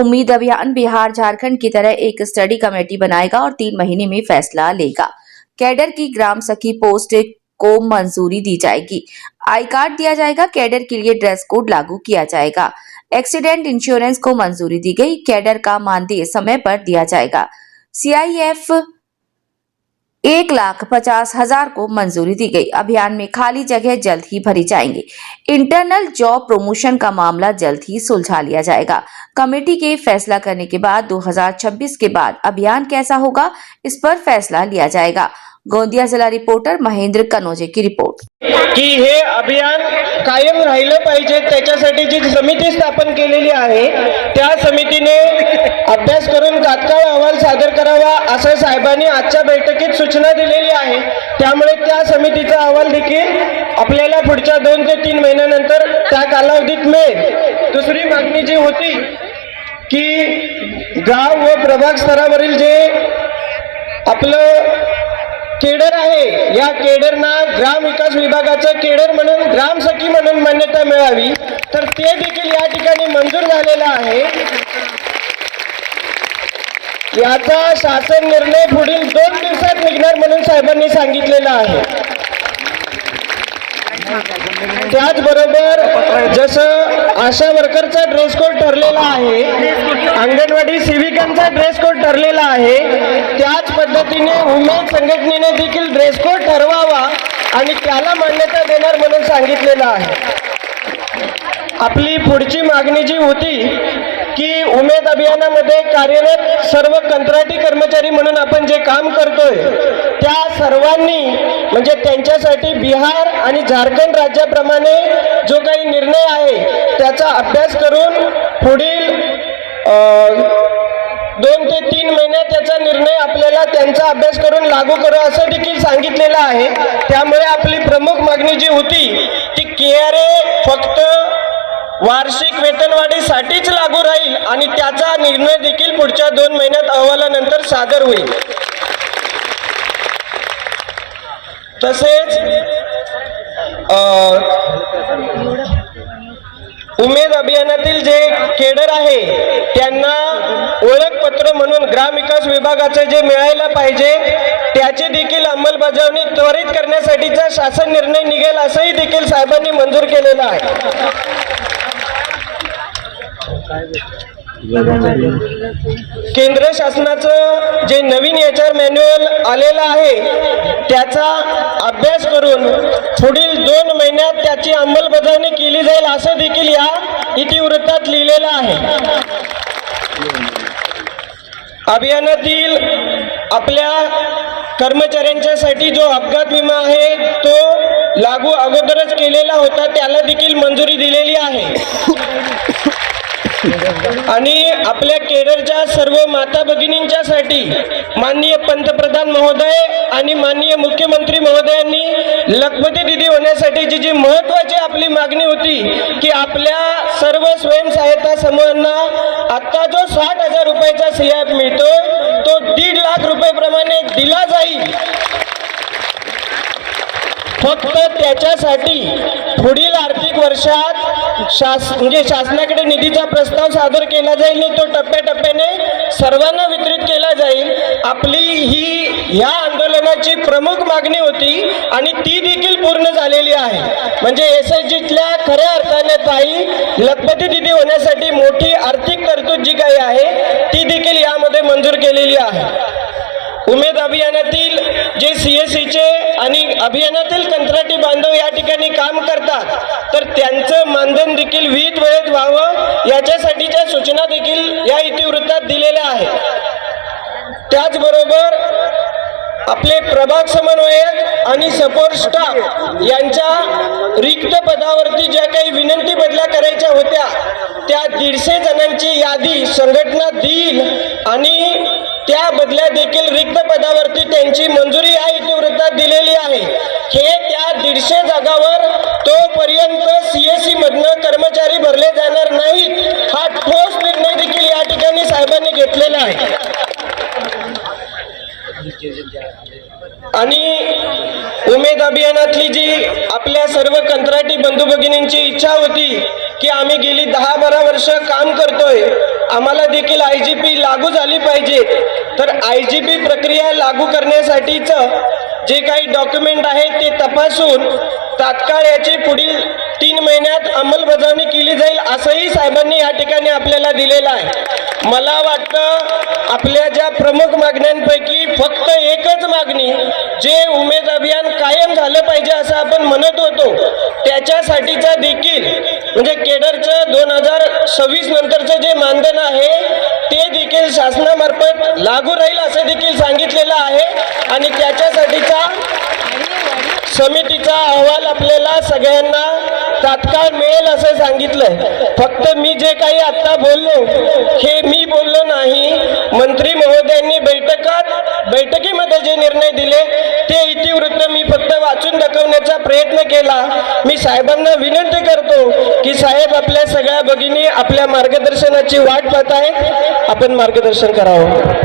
उम्मीद अभियान बिहार झारखंड की तरह एक स्टडी कमेटी बनाएगा और 3 महीने में फैसला लेगा। कैडर की ग्राम सखी पोस्ट को मंजूरी दी जाएगी। आई कार्ड दिया जाएगा। कैडर के लिए ड्रेस कोड लागू किया जाएगा। एक्सीडेंट इंश्योरेंस को मंजूरी दी गई। कैडर का मानदेय समय पर दिया जाएगा। CIF 1,50,000 को मंजूरी दी गई। अभियान में खाली जगह जल्द ही भरी जाएंगी। इंटरनल जॉब प्रमोशन का मामला जल्द ही सुलझा लिया जाएगा। कमेटी के फैसला करने के बाद 2026 के बाद अभियान कैसा होगा, इस पर फैसला लिया जाएगा। गोंदिया जिला रिपोर्टर महेंद्र कनोजे की रिपोर्ट। की हे अभियान कायम राहिलं पाहिजे त्याच्यासाठी जी समिती स्थापन केलेली आहे त्या समितीने अभ्यास करून तात्काळ अहवाल सादर करावा असं साहेबांनी आजच्या बैठकीत सूचना दिलेली आहे। त्यामुळे त्या समितीचा अहवाल देखील आपल्याला पुढच्या 2 ते 3 महिन्यानंतर त्या कालावधीत मिळेल। दुसरी मागणी जी होती की गाव व प्रभाग स्तरावरील जे आपलं केडर आहे या केडरना ग्राम विकास विभागाचं केडर म्हणून ग्राम सखी म्हणून मान्यता मिळावी, तर ते देखील या ठिकाणी मंजूर झालेला आहे। याचा शासन निर्णय पुढील 2 दिवसात निघणार म्हणून साहेबांनी सांगितलेला आहे। त्याचबरोबर जसं आशा वर्करचा ड्रेस कोड ठरलेला आहे, अंगणवाडी सेविकांचा ड्रेस कोड ठरलेला आहे, त्याच पद्धतीने उमेद संघटनेने देखील ड्रेस कोड ठरवावा आणि त्याला मान्यता देणार म्हणून सांगितलेलं आहे। आपली पुढची मागणी जी होती की उमेद अभियानामध्ये कार्यरत सर्व कंत्राटी कर्मचारी म्हणून आपण जे काम करतोय त्या सर्वांनी म्हणजे त्यांच्यासाठी बिहार आणि झारखंड राज्याप्रमाणे जो काही निर्णय आहे त्याचा अभ्यास करून पुढील 2 ते 3 महिन्यात त्याचा निर्णय आपल्याला त्यांचा अभ्यास करून लागू करू असं देखील सांगितलेलं आहे। त्यामुळे आपली प्रमुख मागणी जी होती ती KRA फक्त वार्षिक वेतनवाढीसाठीच लागू राहील आणि त्याचा निर्णय देखील पुढच्या 2 महिन्यात अहवालानंतर सादर होईल। तसेच उमेद अभियानातील जे केडर आहे त्यांना ओळखपत्र म्हणून ग्राम विकास विभागाचे जे मिळायला पाहिजे त्याची देखील अंमलबजावणी त्वरित करण्यासाठीचा शासन निर्णय निघेल असंही देखील साहेबांनी मंजूर केलेला आहे। केंद्र शासनाचं जे नवीन HR मॅन्युअल आलेलं आहे त्याचा अभ्यास करून पुढील 2 महिन्यात त्याची अंमलबजावणी केली जाईल असं देखील या इतिवृत्तात लिहिलेलं आहे। अभियानातील आपल्या कर्मचाऱ्यांच्यासाठी जो अपघात विमा आहे तो लागू अगोदरच केलेला होता, त्याला देखील मंजुरी दिलेली आहे आणि आपल्या केडरच्या सर्व माता भगिनींच्यासाठी माननीय पंतप्रधान महोदय आणि माननीय मुख्यमंत्री महोदयांनी लखपती दिदी होण्यासाठी जी महत्त्वाची आपली मागणी होती की आपल्या सर्व स्वयंसहायता समूहांना आता जो 60,000 रुपयाचा CIF मिळतो तो 1.5 लाख रुपये प्रमाणे दिला जाईल। फक्त त्याच्यासाठी पुढील आर्थिक वर्षात शासनाकडे निधीचा प्रस्ताव सादर केला जाईल आणि तो टप्प्याटप्प्याने सर्वांना वितरित केला जाईल। आपली ही या आंदोलनाची प्रमुख मागणी होती आणि ती देखील पूर्ण झालेली आहे। म्हणजे SHGतल्या खऱ्या अर्थाने ताई लखपती दिदी होण्यासाठी मोठी आर्थिक तरतूद जी काही आहे ती देखील यामध्ये मंजूर केलेली आहे। उमेद अभियानातील जे CSCचे आणि अभियानातील कंत्राटी बांधव या ठिकाणी काम करतात तर त्यांचं मानधन देखील विहित वेळेत व्हावं याच्यासाठीच्या सूचना देखील या इतिवृत्तात दिलेल्या आहेत। त्याचबरोबर आपले प्रभाग समन्वयक आणि सपोर्ट स्टाफ यांच्या रिक्त पदावरती ज्या काही विनंती बदल्या करायच्या होत्या त्या 150 जणांची यादी संघटना देईल आणि त्या बदल्या देखील रिक्त पदावरती त्यांची मंजुरी या इतिवृत्तात दिलेली आहे। हे त्या 150 जागावर तोपर्यंत CSC मधनं कर्मचारी भरले जाणार नाहीत हा ठोस निर्णय देखील या ठिकाणी साहेबांनी घेतलेला आहे। आणि उमेद अभियानातली जी आपल्या सर्व कंत्राटी बंधू भगिनींची इच्छा होती की आम्ही गेली 10-12 वर्ष काम करतोय आम्हाला देखील IGP लागू झाली पाहिजे. तर IGP प्रक्रिया लागू करण्यासाठीचं जे काही डॉक्युमेंट आहे ते तपासून तात्काळ याची पुढील 3 महिन्यात अंमलबजावणी केली जाईल असंही साहेबांनी या ठिकाणी आपल्याला दिलेलं आहे. मला वाटतं आपल्या ज्या प्रमुख मागण्यांपैकी फक्त एकच मागणी, जे उमेद अभियान कायम झालं पाहिजे असं आपण म्हणत होतो, त्याच्यासाठीचा देखील म्हणजे केडरचं 2026 नंतरचं जे मानधन आहे ते देखील शासनामार्फत लागू राहील असं देखील सांगितलेलं आहे. आणि त्याच्यासाठीचा समितीचा अहवाल आपल्याला सगळ्यांना तात्काळ मिळेल असं सांगितलंय. फक्त मी जे काही आता बोललो हे मी बोललो नाही, मंत्री महोदयांनी बैठकीमध्ये जे निर्णय दिले ते इतिवृत्त मी फक्त वाचून दाखवण्याचा प्रयत्न केला. मी साहेबांना विनंती करतो की साहेब, आपल्या सगळ्या भगिनी आपल्या मार्गदर्शनाची वाट पाहत आहेत, आपण मार्गदर्शन करावं.